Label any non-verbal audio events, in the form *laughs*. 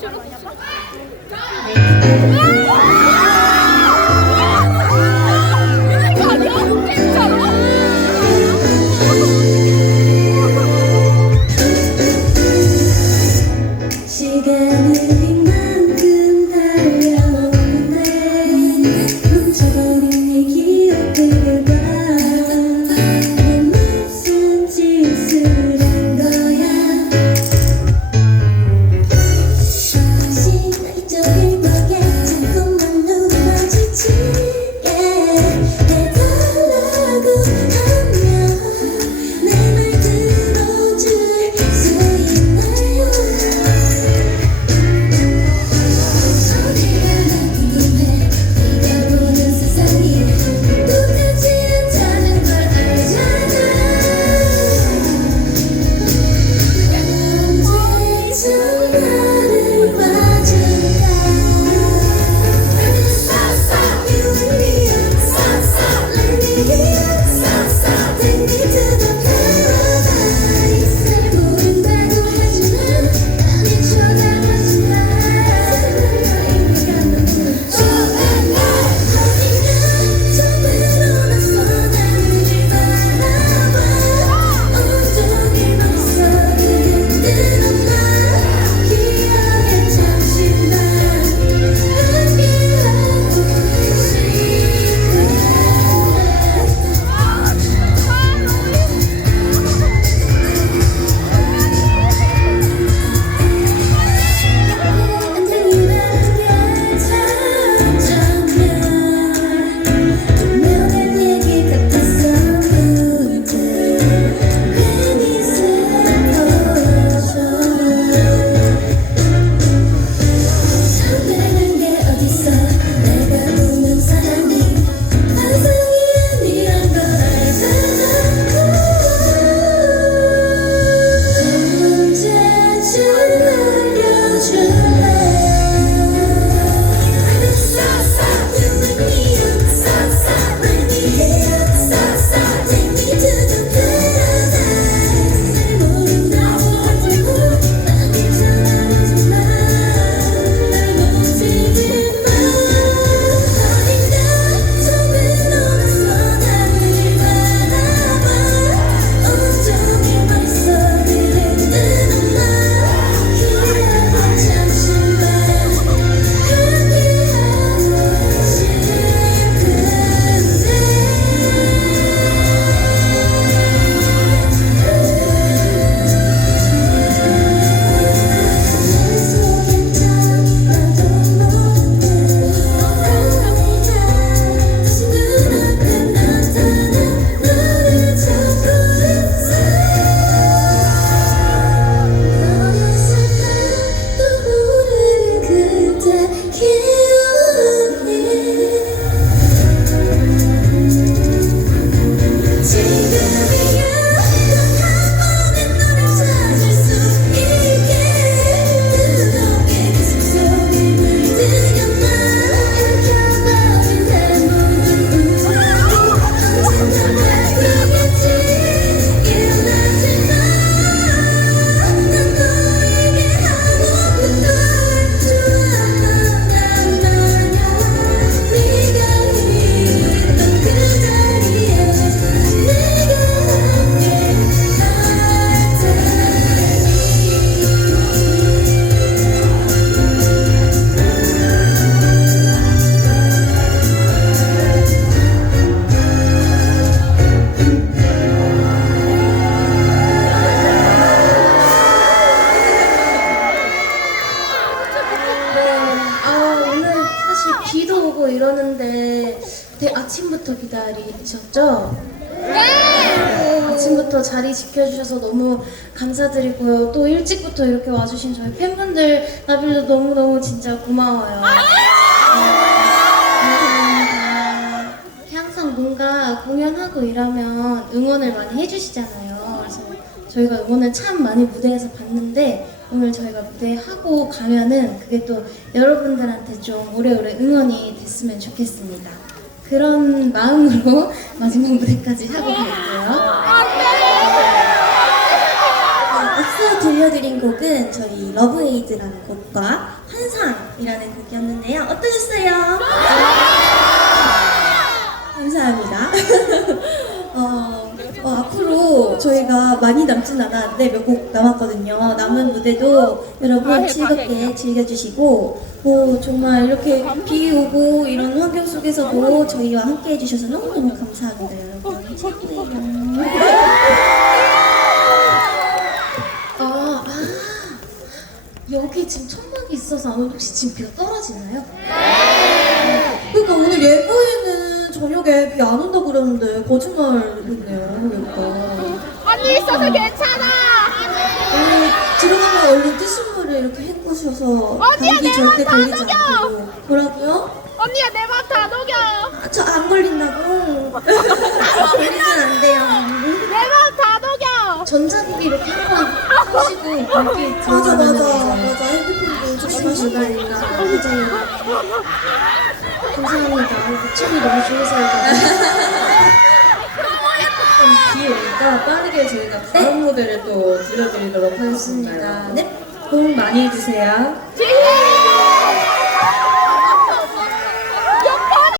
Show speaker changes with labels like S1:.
S1: Görüşürüz.
S2: 기다리셨죠? 네! 네! 아침부터 자리 지켜주셔서 너무 감사드리고요. 또 일찍부터 이렇게 와주신 저희 팬분들 나빌도 너무너무 진짜 고마워요. 아! 감사합니다. 항상 뭔가 공연하고 일하면 응원을 많이 해주시잖아요. 그래서 저희가 응원을 참 많이 무대에서 봤는데 오늘 저희가 무대 하고 가면은 그게 또 여러분들한테 좀 오래오래 응원이 됐으면 좋겠습니다. 그런 마음으로 *laughs* 마지막 무대까지 하고 갈게요. 네,
S3: 앞서 들려드린 곡은 저희 러브에이드라는 곡과 환상이라는 곡이었는데요. 어떠셨어요? 감사합니다. *laughs* 어, 어, 앞으로 저희가 많이 남진 않았는데 몇 곡 남았거든요. 남은 무대도 여러분 즐겁게 즐겨주시고 뭐 정말 이렇게 비 오고 이런 환경 속에서도 저희와 함께 해주셔서 너무너무 감사합니다 여러분. 최고예요.
S2: 아, 아 여기 지금 천막이 있어서 오늘 혹시 지금 비가 떨어지나요?
S3: 그러니까 오늘 예보에는 저녁에 비 안 온다고 그러는데 거짓말이네요 그러니까.
S4: 언니 있어서 괜찮아.
S3: 원래 들어가면 얼른 뜨신물을 이렇게 헹구셔서
S4: 어디야,
S3: 감기
S4: 내
S3: 절대
S4: 맘다
S3: 걸리지
S4: 녹여!
S3: 않고 뭐라고요?
S4: 언니야 내 맘 다 녹여.
S3: 아, 저 안 걸린다고 걸리면 안 돼요
S4: 내 맘 다 녹여.
S2: 전자기기 이렇게 한번 켜시고 물기
S3: 맞아 맞아 맞아 핸드폰도 조심하시고
S2: 감사합니다. *laughs* 목청이 너무 좋으세요.
S5: 비 오니까 빠르게 저희가 다음 무대를 또 들려드리도록 하겠습니다.
S3: 네
S5: 호응 많이 해주세요.
S4: 비